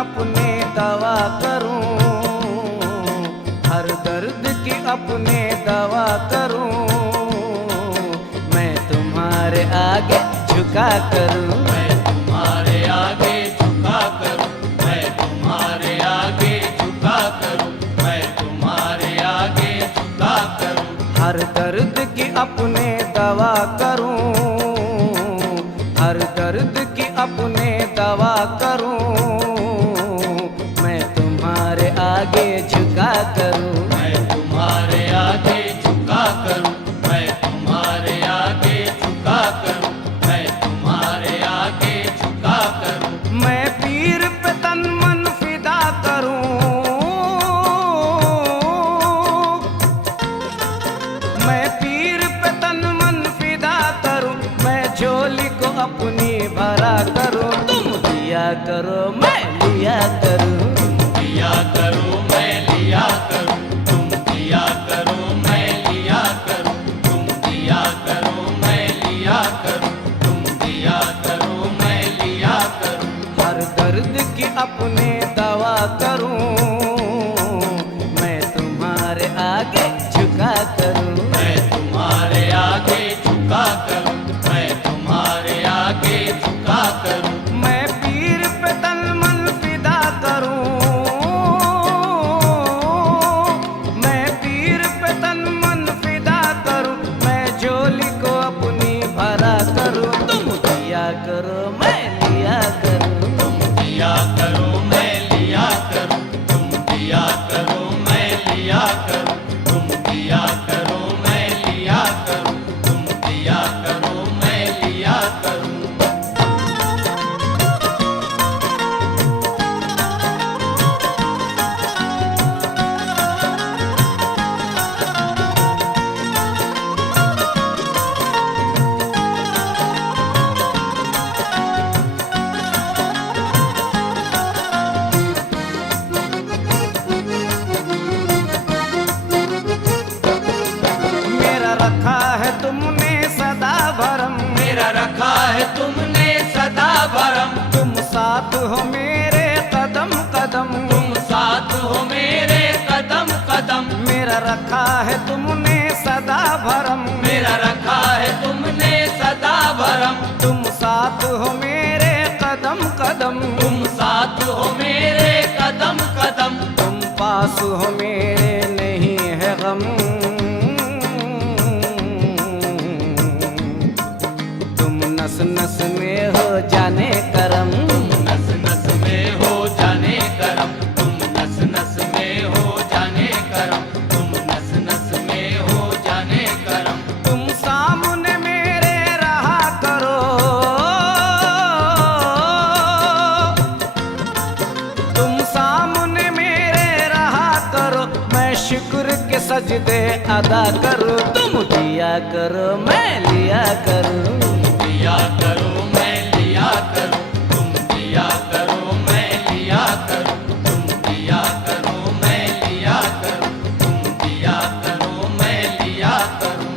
अपने दवा करूं, हर दर्द की अपने दवा करूं, मैं तुम्हारे आगे झुका करूं, मैं तुम्हारे आगे झुका करूं, मैं तुम्हारे आगे झुका करूं, मैं तुम्हारे आगे झुका करूं, हर दर्द की अपने दवा करूं, हर दर्द की अपने दवा करूं, मैं तुम्हारे आगे झुका करूं, मैं तुम्हारे आगे झुका करूं, मैं तुम्हारे आगे झुका करूं, मैं तुम्हारे आगे झुका करूं, मैं पीर पे तन मन फिदा करूं, मैं पीर पे तन मन फिदा करूं, मैं झोली को अपनी भरा करूं, तुम दिया करो मैं लिया करूं, दिया करो मैं लिया करूं, तुम दिया करो मैं लिया करूं, तुम दिया करो मैं लिया करूं, तुम दिया करो मैं लिया करूं, हर दर्द की अपने दवा करूं, मैं तुम्हारे आगे झुका करूं, मैं तुम्हारे आगे झुका करूं, मैं तुम्हारे आगे झुका करूं, मैं पीर पे तन मन फिदा करूं, मैं पीर पे तन मन फिदा करूं, मैं झोली को अपनी भरा करूं, तुम दिया करो मैं लिया करूं, तुम दिया करो मैं लिया करूं, तुम दिया करो मैं लिया करूं, तुम दिया करो मैं लिया करूं, तुम दिया करो मैं लिया करूं, मेरा रखा है तुमने सदा भरम, मेरा रखा है तुमने सदा भरम, तुम साथ हो मेरे कदम कदम, तुम साथ हो मेरे कदम कदम, मेरा रखा है तुमने सदा भरम, मेरा रखा है तुमने सदा भरम, तुम साथ हो मेरे कदम कदम, तुम साथ हो मेरे कदम कदम, तुम पास हो मेरे नहीं है गम, तुम नस नस में हो जाने करम, नस नस में हो जाने करम, तुम नस नस में हो जाने करम, तुम नस नस में हो जाने करम, तुम सामने मेरे रहा करो, तुम सामने मेरे रहा करो, मैं शुक्र के सजदे अदा करूं, तुम दिया करो मैं लिया करूं, दिया करो मैं लिया करूं, तुम दिया करो मैं लिया करूं, तुम दिया करो मैं लिया करूं, तुम दिया करो मैं लिया करूं,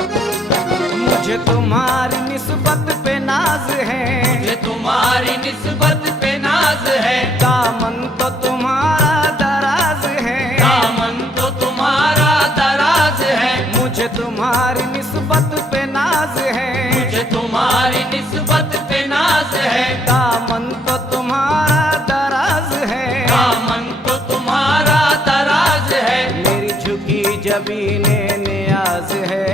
मुझे तुम्हारी निस्बत पे नाज है, मुझे तुम्हारी निस्बत पे नाज है, दामन तो तुम्हारा दराज है, दामन तो तुम्हारा दराज है, मुझे तुम्हारी निस्बत पे नाज है, मुझे तुम्हारी निस्बत पे नाज है, दामन तो तुम्हारा दराज है, दामन तो तुम्हारा दराज है, मेरी झुकी जबीने नियाज है,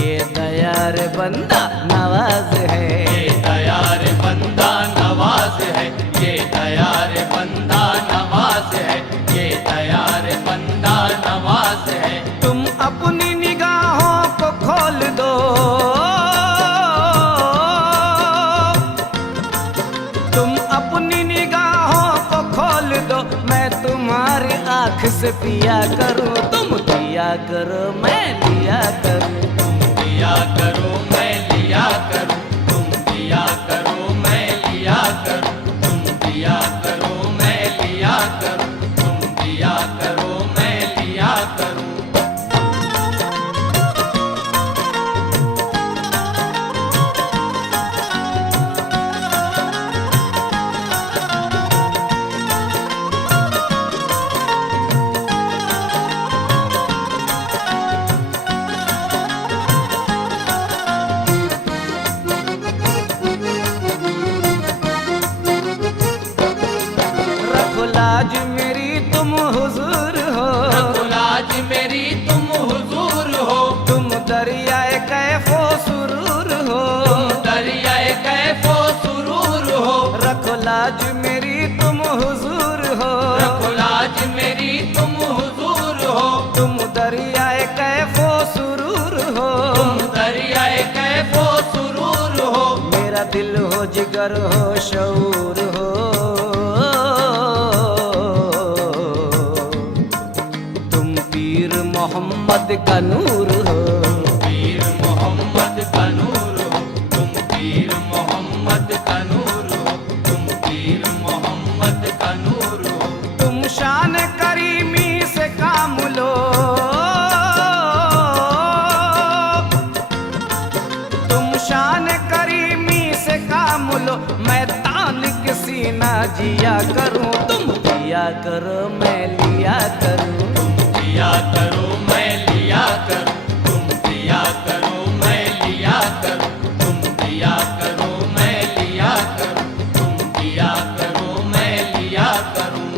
ये दयार बंदा नवाज है, ये दयार बंदा नवाज है, ये दयार बंदा नवाज है, ये दयार बंदा नवाज है, तुम अपनी निगाहों को खोल दो, तुम अपनी निगाहों को खोल दो, मैं तुम्हारा आँख से पिया करूं, तुम दिया करो मैं लिया करूं। तुम दिया करो मैं लिया करूं, तुम दिया करो मैं लिया करूं, तुम दिया करो मैं लिया करूं, तुम दिया करो मैं लिया करूं। रखो लाज मेरी तुम हुजूर हो, लाज मेरी तुम हुजूर हो, तुम दरियाए कैफो सुरूर हो। दरियाए कैफो सुरूर हो। रखो लाज मेरी तुम हुजूर हो, रखो लाज मेरी तुम हुजूर हो, तुम दरियाए कैफो सुरूर हो। तुम दरियाए कैफो सुरूर हो। मेरा दिल हो जिगर हो शऊर हो, तुम पीर मोहम्मद का नूर हो। पीर मोहम्मद का नूर हो, तुम पीर मोहम्मद का नूर हो, तुम पीर मोहम्मद का नूर हो। तुम शान करीमी से काम लो, तुम शान करीमी से काम लो। मैं तान के सीना जिया करूं, तुम दिया करो मैं लिया करूं। तुम दिया करो मैं लिया करूं, तुम दिया करो मैं लिया करूं, तुम दिया करो मैं लिया करूं, तुम दिया करो मैं लिया करूं।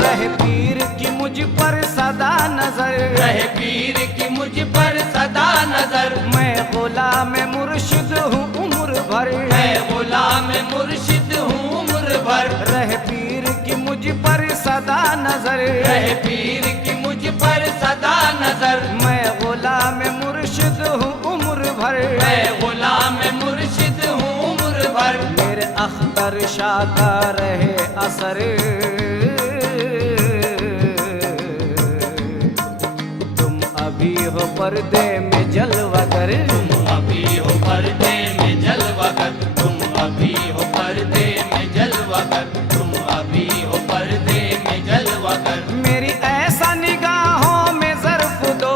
रहे पीर की मुझ पर सदा नजर, रहे पीर की मुझ पर सदा नजर। मैं गुलाम मुर्शिद हूँ उम्र भर। मैं गुलाम मुर्शिद हूँ उम्र भर। रहे पीर की मुझ पर सदा नजर, रहे पीर की मुझ पर सदा नजर। मैं गुलाम मुर्शिद हूँ उम्र भर। मैं गुलाम मुर्शिद हूँ उम्र भर। मेरे अख्तर शाह का रहे असर, तुम अभी हो पर्दे में जलवागर। तुम अभी हो पर्दे में जलवागर, तुम अभी हो पर्दे में जलवागर, तुम अभी हो पर्दे में जलवागर। मेरी ऐसा निगाहों में ज़र्फ दो,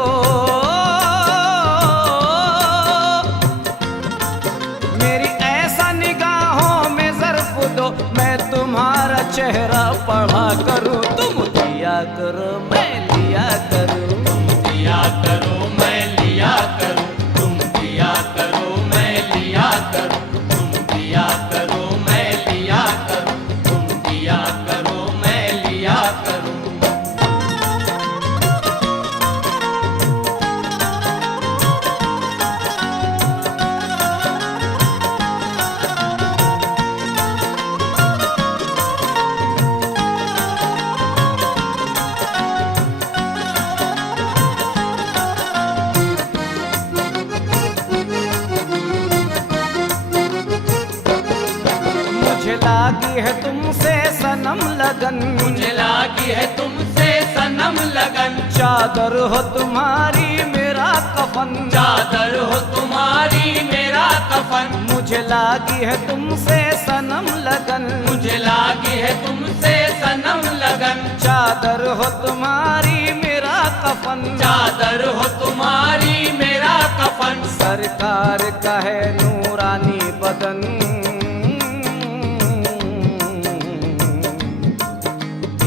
मेरी ऐसा निगाहों में ज़र्फ दो। मैं तुम्हारा चेहरा पढ़ा करूं, तुम दिया करो मैं लिया करूं। तुम दिया करो मैं लिया करूं, तुम दिया करो मैं लिया करूं, तुम दिया करो मैं लिया करूं, तुम दिया करो मैं लिया करूं। मुझे लागी है तुमसे सनम लगन, मुझे लागी है तुमसे सनम लगन। चादर हो तुम्हारी मेरा कफन, चादर हो तुम्हारी मेरा कफन। मुझे लागी है तुमसे सनम लगन, मुझे लागी है तुमसे सनम लगन। चादर हो तुम्हारी मेरा कफन। चादर हो तुम्हारी मेरा कफन। सरकार का है नूरानी बदन,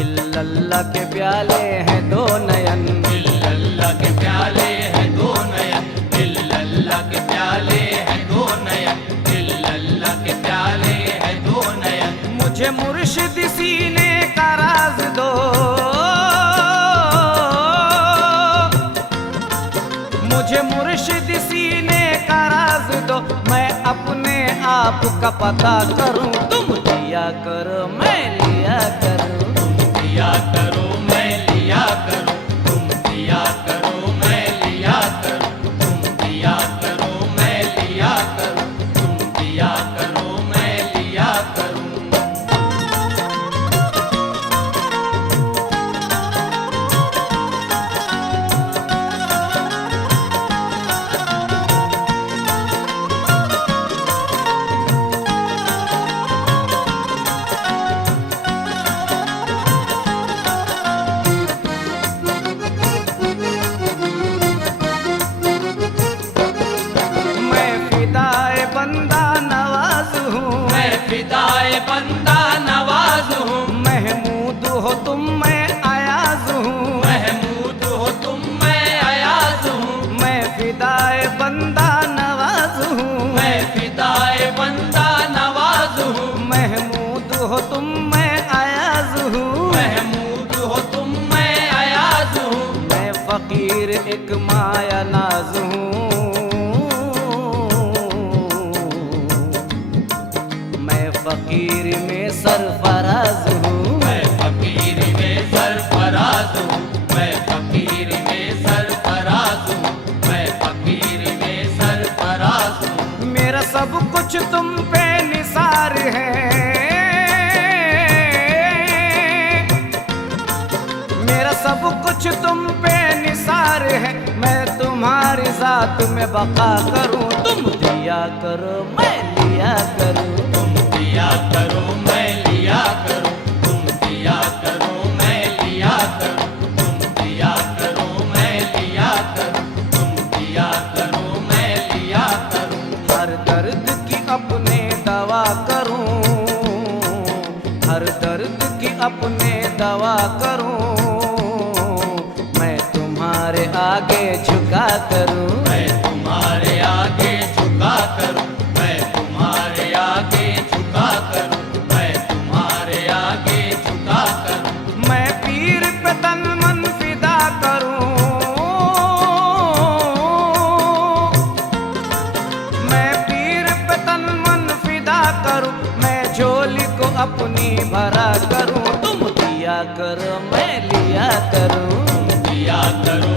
इल्लल्लाह के प्याले हैं दो नयन। इल्लल्लाह के प्याले हैं दो नयन, इल्लल्लाह के प्याले हैं दो नयन, इल्लल्लाह के प्याले हैं दो नयन। मुझे मुर्शिद सीने का राज दो, मुझे मुर्शिद सीने बाप का पता करूं, तुम दिया करो मैं लिया करूं। दिया करो मैं लिया करूं, तुम दिया करो मैं लिया करूं, तुम दिया करो मैं लिया करूं, तुम दिया करो मैं लिया करूं। मैं फिदाए बंदा नवाज हूँ, मैं फिदाए बंदा नवाज हूँ, महमूद हो तुम मैं अयाज हूँ। महमूद हो तुम मैं अयाज हूँ, मैं फिदाए बंदा नवाज हूँ, मैं फिदाए बंदा नवाज हूँ, महमूद हो तुम मैं अयाज हूँ। महमूद हो तुम मैं अयाज हूँ, मैं फकीर एक माया नाज हूँ, मैं फकीर में सरफराज हूँ। मैं फकीर में सरफराज हूँ, मैं फकीर में सरफराज हूँ, मैं फकीर में सरफराज हूँ। मेरा सब कुछ तुम पे निसार है, मेरा सब कुछ तुम पे निसार है। मैं तुम्हारी जात में बका करूं, तुम दिया करो मैं लिया करूं। तुम दिया करो मैं लिया करूं, तुम दिया करो मैं लिया करूं, तुम दिया करो मैं लिया करूं, तुम दिया करो मैं लिया करूं। हर दर्द की अपने दवा करूं, हर दर्द की अपने दवा करूं। मैं तुम्हारे आगे झुका करूं, मैं तुम्हारे आगे झुका करूं, मैं तुम्हारे आगे झुका करूं, मैं तुम्हारे आगे झुका करूं। मैं पीर पे तन मन फिदा करूं, मैं पीर पे तन मन फिदा करूं। मैं झोली को अपनी भरा करूं, तुम दिया करो मैं लिया करूं। दिया करो